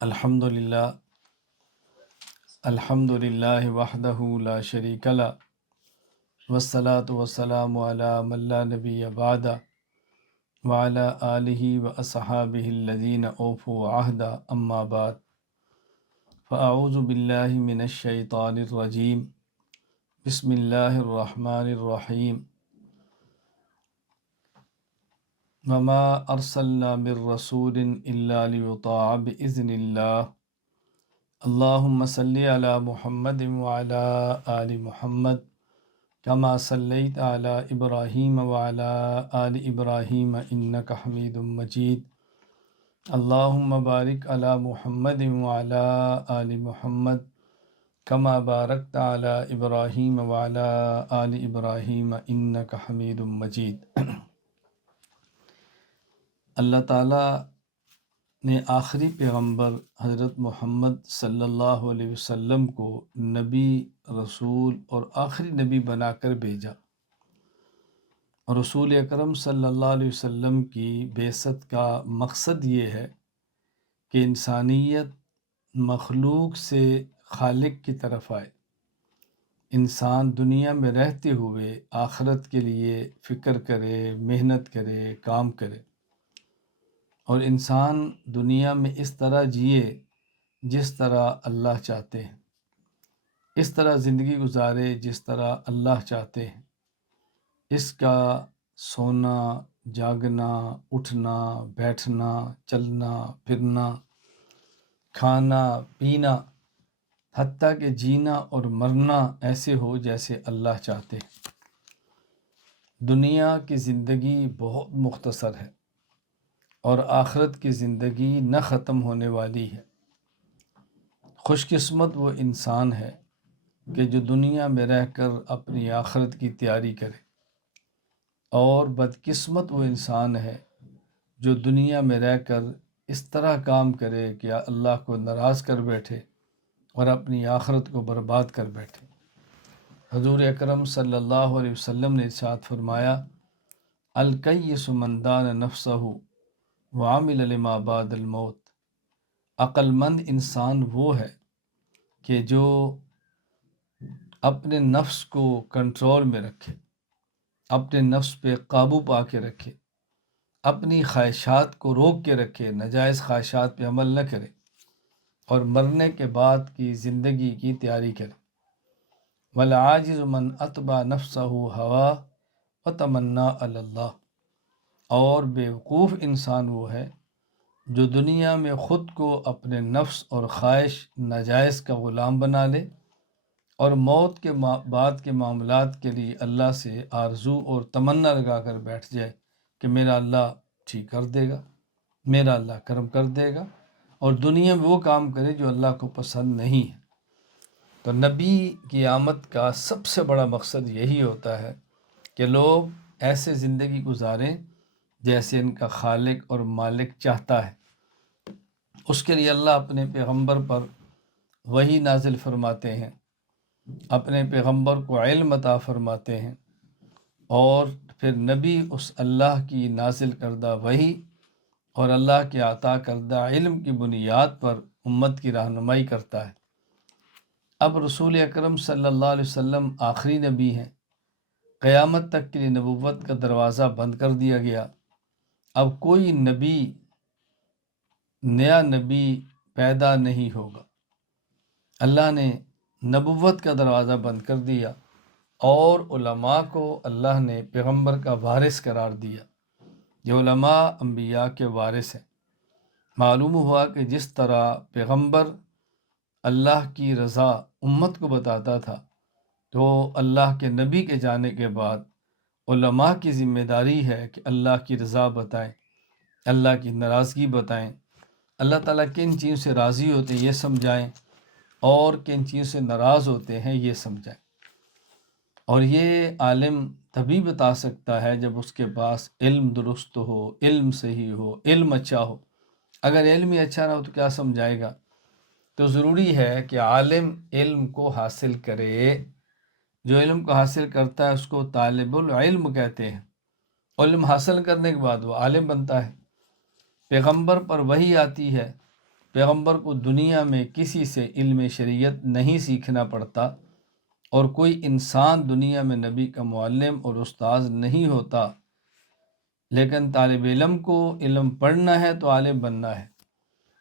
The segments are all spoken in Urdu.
الحمد للہ وحدہ لا شریک لہ والصلاة والسلام علی من لا نبی بعدہ وعلی آلہ واصحابہ الذین اوفوا عہدہ اما بعد فاعوذ باللہ من الشیطان الرجیم بسم اللہ الرحمن الرحیم وما ارسلنا من رسول الا لیطاع باذن اللہ اللہم صلی علی محمد وعلی آل محمد کما صلیت علی ابراہیم وعلی آل ابراہیم انک حمید مجید اللہم بارک علی محمد وعلی آل محمد کما بارکت علی ابراہیم وعلی آل ابراہیم انک حمید مجید۔ اللہ تعالیٰ نے آخری پیغمبر حضرت محمد صلی اللہ علیہ وسلم کو نبی، رسول اور آخری نبی بنا کر بھیجا، اور رسول اکرم صلی اللہ علیہ وسلم کی بعثت کا مقصد یہ ہے کہ انسانیت مخلوق سے خالق کی طرف آئے، انسان دنیا میں رہتے ہوئے آخرت کے لیے فکر کرے، محنت کرے، کام کرے، اور انسان دنیا میں اس طرح جیے جس طرح اللہ چاہتے ہیں، اس طرح زندگی گزارے جس طرح اللہ چاہتے ہیں۔ اس کا سونا، جاگنا، اٹھنا، بیٹھنا، چلنا، پھرنا، کھانا، پینا، حتیٰ کہ جینا اور مرنا ایسے ہو جیسے اللہ چاہتے ہیں۔ دنیا کی زندگی بہت مختصر ہے اور آخرت کی زندگی نہ ختم ہونے والی ہے۔ خوش قسمت وہ انسان ہے کہ جو دنیا میں رہ کر اپنی آخرت کی تیاری کرے، اور بدقسمت وہ انسان ہے جو دنیا میں رہ کر اس طرح کام کرے کہ اللہ کو ناراض کر بیٹھے اور اپنی آخرت کو برباد کر بیٹھے۔ حضور اکرم صلی اللہ علیہ وسلم نے ارشاد فرمایا، الکیس من دان نفسہ وعمل لما بعد الموت۔ عقل مند انسان وہ ہے کہ جو اپنے نفس کو کنٹرول میں رکھے، اپنے نفس پہ قابو پا کے رکھے، اپنی خواہشات کو روک کے رکھے، ناجائز خواہشات پہ عمل نہ کرے، اور مرنے کے بعد کی زندگی کی تیاری کرے۔ والعاجز من اتبع نفسہ ہوا وتمنا علی اللہ۔ اور بیوقوف انسان وہ ہے جو دنیا میں خود کو اپنے نفس اور خواہش ناجائز کا غلام بنا لے، اور موت کے بعد کے معاملات کے لیے اللہ سے آرزو اور تمنا لگا کر بیٹھ جائے کہ میرا اللہ ٹھیک کر دے گا، میرا اللہ کرم کر دے گا، اور دنیا میں وہ کام کرے جو اللہ کو پسند نہیں ہے۔ تو نبی کی آمد کا سب سے بڑا مقصد یہی ہوتا ہے کہ لوگ ایسے زندگی گزاریں جیسے ان کا خالق اور مالک چاہتا ہے۔ اس کے لیے اللہ اپنے پیغمبر پر وحی نازل فرماتے ہیں، اپنے پیغمبر کو علم عطا فرماتے ہیں، اور پھر نبی اس اللہ کی نازل کردہ وحی اور اللہ کے عطا کردہ علم کی بنیاد پر امت کی رہنمائی کرتا ہے۔ اب رسول اکرم صلی اللہ علیہ وسلم آخری نبی ہیں، قیامت تک کے لیے نبوت کا دروازہ بند کر دیا گیا۔ اب کوئی نیا نبی پیدا نہیں ہوگا۔ اللہ نے نبوت کا دروازہ بند کر دیا، اور علماء کو اللہ نے پیغمبر کا وارث قرار دیا۔ یہ علماء انبیاء کے وارث ہیں۔ معلوم ہوا کہ جس طرح پیغمبر اللہ کی رضا امت کو بتاتا تھا، تو اللہ کے نبی کے جانے کے بعد علماء کی ذمہ داری ہے کہ اللہ کی رضا بتائیں، اللہ کی ناراضگی بتائیں، اللہ تعالیٰ کن چیزوں سے راضی ہوتے ہیں یہ سمجھائیں، اور کن چیزوں سے ناراض ہوتے ہیں یہ سمجھائیں۔ اور یہ عالم تبھی بتا سکتا ہے جب اس کے پاس علم درست ہو، علم صحیح ہو، علم اچھا ہو۔ اگر علم ہی اچھا نہ ہو تو کیا سمجھائے گا؟ تو ضروری ہے کہ عالم علم کو حاصل کرے۔ جو علم کو حاصل کرتا ہے اس کو طالب العلم کہتے ہیں۔ علم حاصل کرنے کے بعد وہ عالم بنتا ہے۔ پیغمبر پر وحی آتی ہے، پیغمبر کو دنیا میں کسی سے علم شریعت نہیں سیکھنا پڑتا، اور کوئی انسان دنیا میں نبی کا معلم اور استاذ نہیں ہوتا، لیکن طالب علم کو علم پڑھنا ہے تو عالم بننا ہے،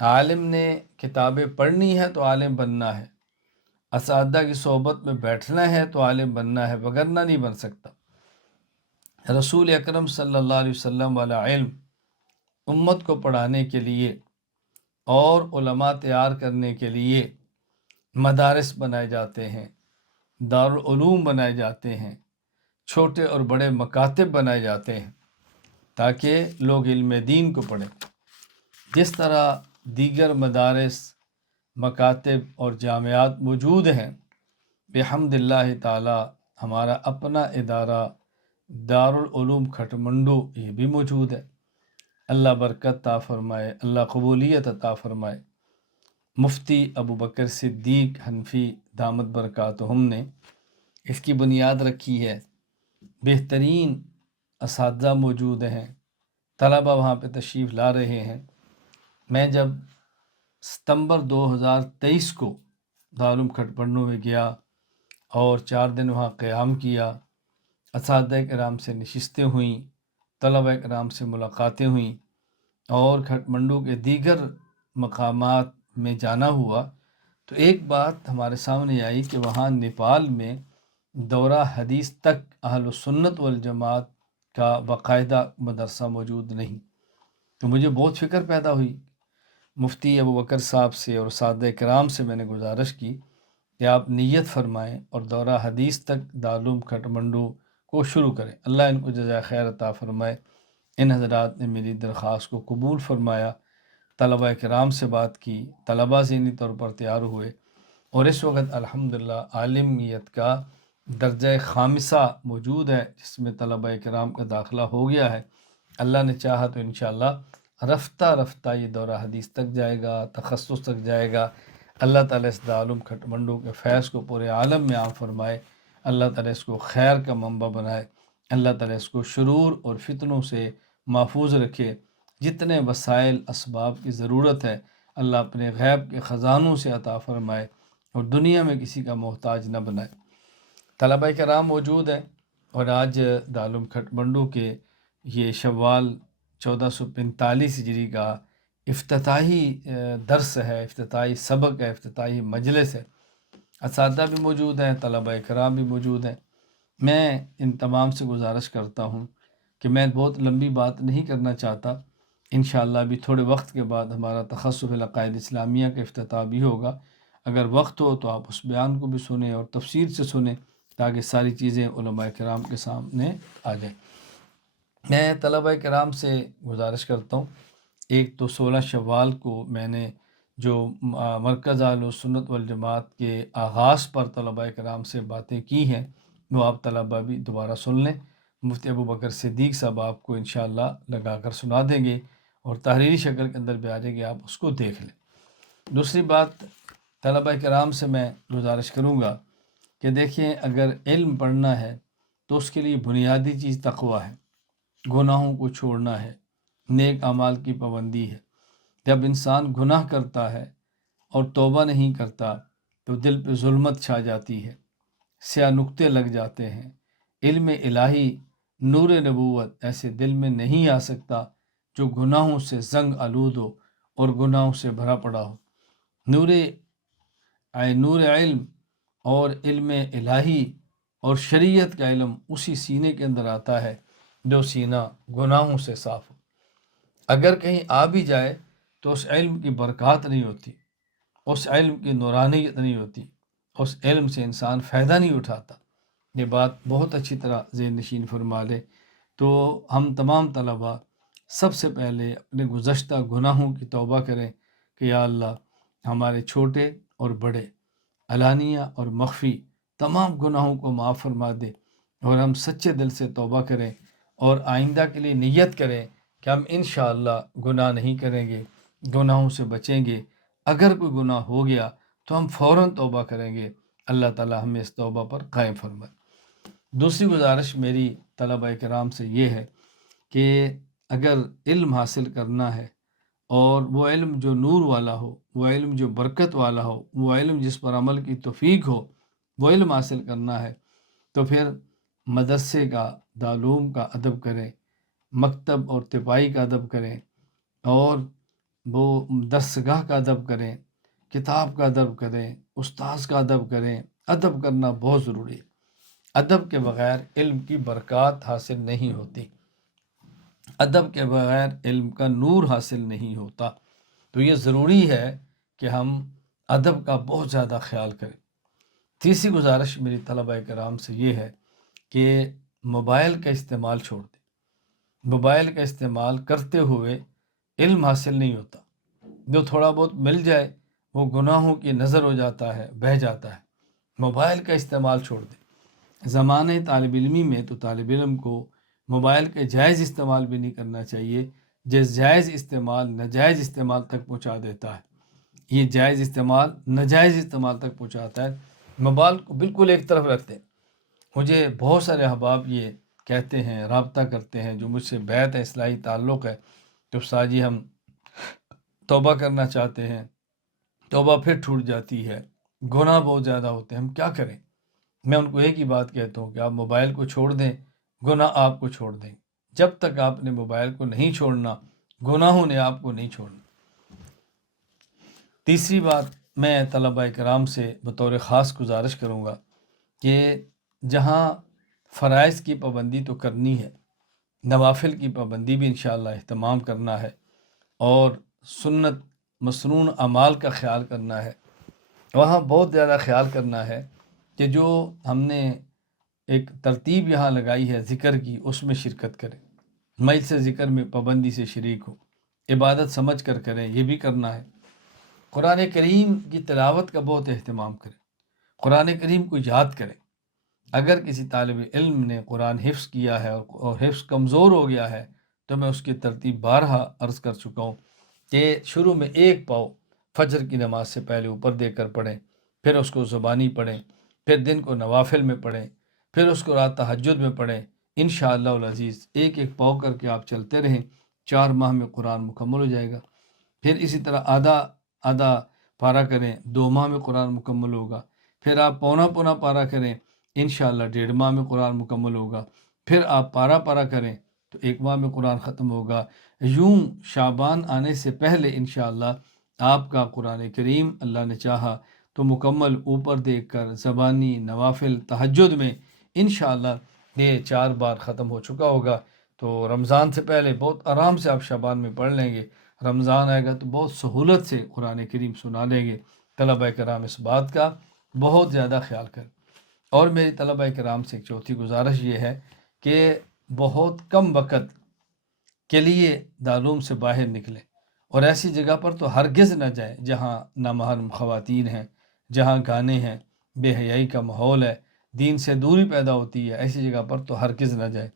عالم نے کتابیں پڑھنی ہے تو عالم بننا ہے، اساتذہ کی صحبت میں بیٹھنا ہے تو عالم بننا ہے، وگرنہ نہیں بن سکتا۔ رسول اکرم صلی اللہ علیہ وسلم والا علم امت کو پڑھانے کے لیے اور علماء تیار کرنے کے لیے مدارس بنائے جاتے ہیں، دارالعلوم بنائے جاتے ہیں، چھوٹے اور بڑے مکاتب بنائے جاتے ہیں تاکہ لوگ علم دین کو پڑھیں۔ جس طرح دیگر مدارس، مکاتب اور جامعات موجود ہیں، بحمد اللہ تعالی ہمارا اپنا ادارہ دارالعلوم کھٹمنڈو یہ بھی موجود ہے۔ اللہ برکت عطا فرمائے، اللہ قبولیت عطا فرمائے۔ مفتی ابو بکر صدیق حنفی دامت برکاتہم نے اس کی بنیاد رکھی ہے، بہترین اساتذہ موجود ہیں، طلبہ وہاں پہ تشریف لا رہے ہیں۔ میں جب ستمبر 2023 کو دارالعلوم کھٹمنڈو میں گیا اور 4 دن وہاں قیام کیا، اساتذہ کرام سے نشستیں ہوئیں، طلبہ کرام سے ملاقاتیں ہوئیں، اور کھٹمنڈو کے دیگر مقامات میں جانا ہوا، تو ایک بات ہمارے سامنے آئی کہ وہاں نیپال میں دورہ حدیث تک اہل سنت والجماعت کا باقاعدہ مدرسہ موجود نہیں۔ تو مجھے بہت فکر پیدا ہوئی۔ مفتی ابو بکر صاحب سے اور اساتذہ کرام سے میں نے گزارش کی کہ آپ نیت فرمائیں اور دورہ حدیث تک دارالعلوم کھٹمنڈو کو شروع کریں۔ اللہ ان کو جزائے خیر عطا فرمائے۔ ان حضرات نے میری درخواست کو قبول فرمایا، طلبہ کرام سے بات کی، طلبہ ذہنی طور پر تیار ہوئے، اور اس وقت الحمدللہ عالمیت کا درجہ خامسہ موجود ہے جس میں طلبہ کرام کا داخلہ ہو گیا ہے۔ اللہ نے چاہا تو انشاءاللہ رفتہ رفتہ یہ دورہ حدیث تک جائے گا، تخصص تک جائے گا۔ اللہ تعالیٰ اس دارالعلوم کھٹمنڈو کے فیض کو پورے عالم میں عام فرمائے، اللہ تعالیٰ اس کو خیر کا منبع بنائے، اللہ تعالیٰ اس کو شرور اور فتنوں سے محفوظ رکھے۔ جتنے وسائل اسباب کی ضرورت ہے اللہ اپنے غیب کے خزانوں سے عطا فرمائے اور دنیا میں کسی کا محتاج نہ بنائے۔ طلبہ کرام موجود ہیں، اور آج دارالعلوم کھٹمنڈو کے یہ شوال 1445 ہجری کا افتتاحی درس ہے، افتتاحی سبق ہے، افتتاحی مجلس ہے۔ اساتذہ بھی موجود ہیں، طلبہ کرام بھی موجود ہیں۔ میں ان تمام سے گزارش کرتا ہوں کہ میں بہت لمبی بات نہیں کرنا چاہتا۔ انشاءاللہ ابھی تھوڑے وقت کے بعد ہمارا تخصص العقائد اسلامیہ کا افتتاح بھی ہوگا۔ اگر وقت ہو تو آپ اس بیان کو بھی سنیں اور تفصیل سے سنیں تاکہ ساری چیزیں علماء کرام کے سامنے آ جائیں۔ میں طلبہ کرام سے گزارش کرتا ہوں، ایک تو 16 شوال کو میں نے جو مرکز اہل سنت والجماعت کے آغاز پر طلبہ کرام سے باتیں کی ہیں وہ آپ طلبہ بھی دوبارہ سن لیں۔ مفتی ابو بکر صدیق صاحب آپ کو انشاءاللہ لگا کر سنا دیں گے اور تحریری شکل کے اندر بھی آ جائے گی، آپ اس کو دیکھ لیں۔ دوسری بات طلبہ کرام سے میں گزارش کروں گا کہ دیکھیں، اگر علم پڑھنا ہے تو اس کے لیے بنیادی چیز تقویٰ ہے، گناہوں کو چھوڑنا ہے، نیک اعمال کی پابندی ہے۔ جب انسان گناہ کرتا ہے اور توبہ نہیں کرتا تو دل پہ ظلمت چھا جاتی ہے، سیاہ نقطے لگ جاتے ہیں۔ علم الہی، نور نبوت ایسے دل میں نہیں آ سکتا جو گناہوں سے زنگ آلود ہو اور گناہوں سے بھرا پڑا ہو۔ نور علم اور علم الہی اور شریعت کا علم اسی سینے کے اندر آتا ہے جو سینہ گناہوں سے صاف ہو۔ اگر کہیں آ بھی جائے تو اس علم کی برکات نہیں ہوتی، اس علم کی نورانیت نہیں ہوتی، اس علم سے انسان فائدہ نہیں اٹھاتا۔ یہ بات بہت اچھی طرح ذہن نشین فرما لے۔ تو ہم تمام طلباء سب سے پہلے اپنے گزشتہ گناہوں کی توبہ کریں کہ یا اللہ ہمارے چھوٹے اور بڑے، علانیہ اور مخفی تمام گناہوں کو معاف فرما دے، اور ہم سچے دل سے توبہ کریں اور آئندہ کے لیے نیت کریں کہ ہم انشاءاللہ گناہ نہیں کریں گے، گناہوں سے بچیں گے۔ اگر کوئی گناہ ہو گیا تو ہم فوراً توبہ کریں گے۔ اللہ تعالی ہمیں اس توبہ پر قائم فرمائے۔ دوسری گزارش میری طلبہ کرام سے یہ ہے کہ اگر علم حاصل کرنا ہے اور وہ علم جو نور والا ہو، وہ علم جو برکت والا ہو، وہ علم جس پر عمل کی توفیق ہو، وہ علم حاصل کرنا ہے تو پھر مدرسے کا، دارالعلوم کا ادب کریں، مکتب اور طبائی کا ادب کریں، اور وہ درسگاہ کا ادب کریں، کتاب کا ادب کریں، استاذ کا ادب کریں۔ ادب کرنا بہت ضروری ہے۔ ادب کے بغیر علم کی برکات حاصل نہیں ہوتی، ادب کے بغیر علم کا نور حاصل نہیں ہوتا۔ تو یہ ضروری ہے کہ ہم ادب کا بہت زیادہ خیال کریں۔ تیسری گزارش میری طلبہ کرام سے یہ ہے کہ موبائل کا استعمال چھوڑ دیں۔ موبائل کا استعمال کرتے ہوئے علم حاصل نہیں ہوتا، جو تھوڑا بہت مل جائے وہ گناہوں کی نظر ہو جاتا ہے، بہہ جاتا ہے۔ موبائل کا استعمال چھوڑ دیں۔ زمانہ طالب علمی میں تو طالب علم کو موبائل کے جائز استعمال بھی نہیں کرنا چاہیے، جس جائز استعمال ناجائز استعمال تک پہنچا دیتا ہے۔ یہ جائز استعمال ناجائز استعمال تک پہنچاتا ہے۔ موبائل کو بالکل ایک طرف رکھ دیں۔ مجھے بہت سارے احباب یہ کہتے ہیں، رابطہ کرتے ہیں، جو مجھ سے بیعت ہے، اصلاحی تعلق ہے، تو استاد جی ہم توبہ کرنا چاہتے ہیں، توبہ پھر ٹوٹ جاتی ہے، گناہ بہت زیادہ ہوتے ہیں، ہم کیا کریں؟ میں ان کو ایک ہی بات کہتا ہوں کہ آپ موبائل کو چھوڑ دیں، گناہ آپ کو چھوڑ دیں۔ جب تک آپ نے موبائل کو نہیں چھوڑنا، گناہوں نے آپ کو نہیں چھوڑنا۔ تیسری بات میں طلبہ کرام سے بطور خاص گزارش کروں گا کہ جہاں فرائض کی پابندی تو کرنی ہے، نوافل کی پابندی بھی انشاءاللہ اہتمام کرنا ہے، اور سنت مسنون اعمال کا خیال کرنا ہے۔ وہاں بہت زیادہ خیال کرنا ہے کہ جو ہم نے ایک ترتیب یہاں لگائی ہے ذکر کی، اس میں شرکت کریں، مجلس ذکر میں پابندی سے شریک ہو، عبادت سمجھ کر کریں، یہ بھی کرنا ہے۔ قرآن کریم کی تلاوت کا بہت اہتمام کریں، قرآن کریم کو یاد کریں۔ اگر کسی طالب علم نے قرآن حفظ کیا ہے اور حفظ کمزور ہو گیا ہے تو میں اس کی ترتیب بارہا عرض کر چکا ہوں کہ شروع میں ایک پاؤ فجر کی نماز سے پہلے اوپر دے کر پڑھیں، پھر اس کو زبانی پڑھیں، پھر دن کو نوافل میں پڑھیں، پھر اس کو رات تہجد میں پڑھیں۔ انشاءاللہ العزیز ایک ایک پاؤ کر کے آپ چلتے رہیں، 4 ماہ میں قرآن مکمل ہو جائے گا۔ پھر اسی طرح آدھا پارہ کریں، 2 ماہ میں قرآن مکمل ہوگا۔ پھر آپ پونا پارہ کریں، انشاءاللہ 1.5 ماہ میں قرآن مکمل ہوگا۔ پھر آپ پارہ کریں تو 1 ماہ میں قرآن ختم ہوگا۔ یوں شعبان آنے سے پہلے انشاءاللہ آپ کا قرآن کریم اللہ نے چاہا تو مکمل اوپر دیکھ کر زبانی نوافل تہجد میں انشاءاللہ یہ 4 بار ختم ہو چکا ہوگا۔ تو رمضان سے پہلے بہت آرام سے آپ شعبان میں پڑھ لیں گے، رمضان آئے گا تو بہت سہولت سے قرآن کریم سنا لیں گے۔ طلبہ کرام اس بات کا بہت زیادہ خیال کریں۔ اور میری طلبہ کرام سے ایک چوتھی گزارش یہ ہے کہ بہت کم وقت کے لیے دارالعلوم سے باہر نکلیں، اور ایسی جگہ پر تو ہرگز نہ جائیں جہاں نامحرم خواتین ہیں، جہاں گانے ہیں، بے حیائی کا ماحول ہے، دین سے دوری پیدا ہوتی ہے۔ ایسی جگہ پر تو ہرگز نہ جائیں۔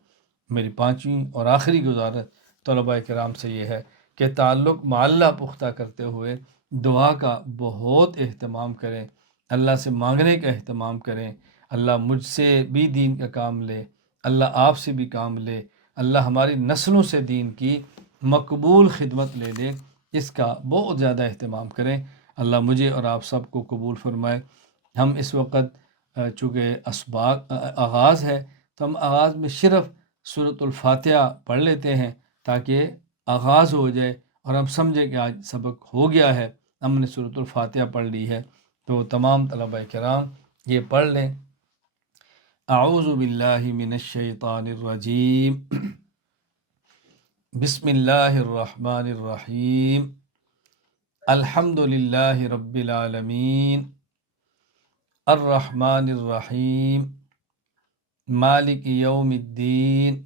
میری 5ویں اور آخری گزارش طلبہ کرام سے یہ ہے کہ تعلق مع اللہ پختہ کرتے ہوئے دعا کا بہت اہتمام کریں، اللہ سے مانگنے کا اہتمام کریں۔ اللہ مجھ سے بھی دین کا کام لے، اللہ آپ سے بھی کام لے، اللہ ہماری نسلوں سے دین کی مقبول خدمت لے لے، اس کا بہت زیادہ اہتمام کریں۔ اللہ مجھے اور آپ سب کو قبول فرمائے۔ ہم اس وقت چونکہ آغاز ہے تو ہم آغاز میں صرف سورۃ الفاتحہ پڑھ لیتے ہیں تاکہ آغاز ہو جائے اور ہم سمجھیں کہ آج سبق ہو گیا ہے، ہم نے سورۃ الفاتحہ پڑھ لی ہے۔ تو تمام طلبہ کرام یہ پڑھ لیں۔ اعوذ باللہ من الشیطان الرجیم، بسم اللہ الرحمن الرحیم، الحمد للہ رب العالمین، الرحمن الرحیم، مالک یوم الدین،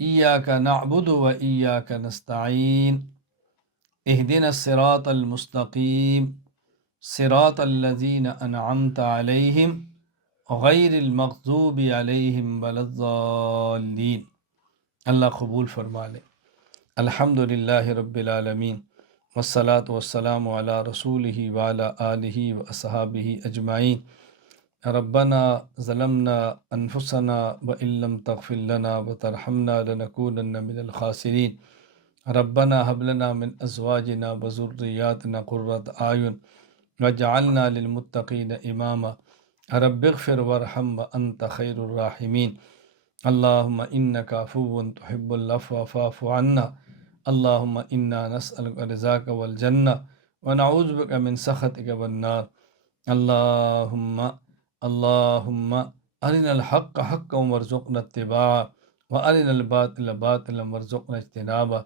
ایاک نعبد و ایاک نستعین، اہدنا الصراط المستقیم، صراط الذین انعمت علیہم غیر المغضوب علیہم ولا الضالین۔ اللہ قبول فرما لے۔ الحمدللہ رب العالمین، والصلاة والسلام علی رسولہ وعلی آلہ واصحابہ اجمعین۔ ربنا ظلمنا انفسنا وان لم تغفر لنا وترحمنا لنکونن من الخاسرین۔ ربنا هب لنا من ازواجنا وذرياتنا قرۃ اعین وجعلنا للمتقین اماما رب اغفر وارحم وانت خیر الراحمین اللهم انك عفو تحب العفو فاعف عنا اللهم انا نسألك رضاك والجنة ونعوذ بك من سخطك والنار اللهم اللهم أرنا الحق حقا وارزقنا اتباعه وأرنا الباطل باطلا وارزقنا اجتنابه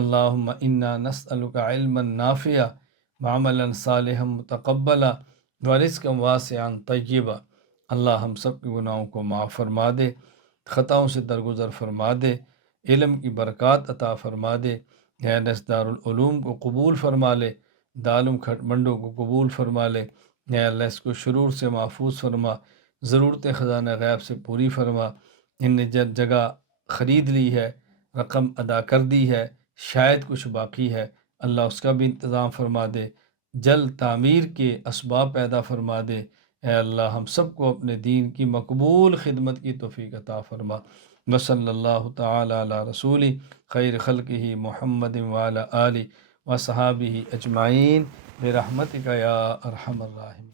اللهم إنا نسألك علما نافعا وعملا صالحا متقبلا ورزقا واسعا طیبا۔ اللہ ہم سب کے گناہوں کو معاف فرما دے، خطاؤں سے درگزر فرما دے، علم کی برکات عطا فرما دے، اس دارالعلوم کو قبول فرما لے، دارالعلوم کھٹ منڈو کو قبول فرما لے، اے اللہ اس کو شرور سے محفوظ فرما، ضرورت خزانہ غیب سے پوری فرما۔ ان نے جگہ خرید لی ہے، رقم ادا کر دی ہے، شاید کچھ باقی ہے، اللہ اس کا بھی انتظام فرما دے، جلد تعمیر کے اسباب پیدا فرما دے۔ اے اللہ ہم سب کو اپنے دین کی مقبول خدمت کی توفیق عطا فرما۔ وصلی اللہ تعالی علی رسول خیر خلقہ محمد وعلی آلہ وصحابہ اجمعین برحمتک یا ارحم الراحمین۔